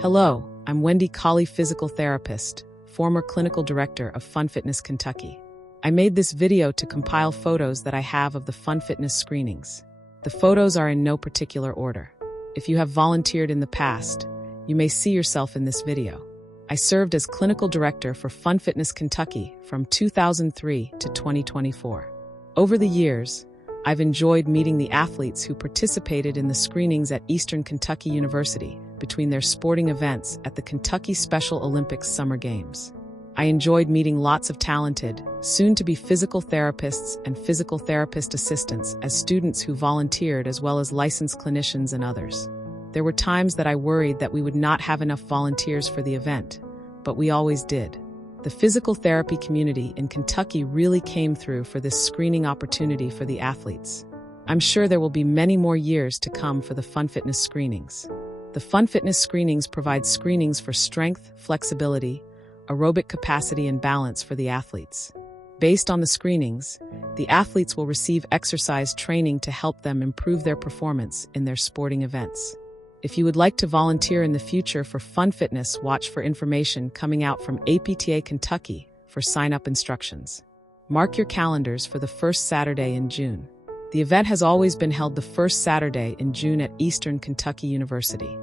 Hello, I'm Wendy Colley, physical therapist, former clinical director of Fun Fitness Kentucky. I made this video to compile photos that I have of the Fun Fitness screenings. The photos are in no particular order. If you have volunteered in the past, you may see yourself in this video. I served as clinical director for Fun Fitness Kentucky from 2003 to 2024. Over the years, I've enjoyed meeting the athletes who participated in the screenings at Eastern Kentucky University between their sporting events at the Kentucky Special Olympics Summer Games. I enjoyed meeting lots of talented, soon-to-be physical therapists and physical therapist assistants as students who volunteered, as well as licensed clinicians and others. There were times that I worried that we would not have enough volunteers for the event, but we always did. The physical therapy community in Kentucky really came through for this screening opportunity for the athletes. I'm sure there will be many more years to come for the Fun Fitness screenings. The Fun Fitness screenings provide screenings for strength, flexibility, aerobic capacity, and balance for the athletes. Based on the screenings, the athletes will receive exercise training to help them improve their performance in their sporting events. If you would like to volunteer in the future for Fun Fitness, watch for information coming out from APTA Kentucky for sign-up instructions. Mark your calendars for the first Saturday in June. The event has always been held the first Saturday in June at Eastern Kentucky University.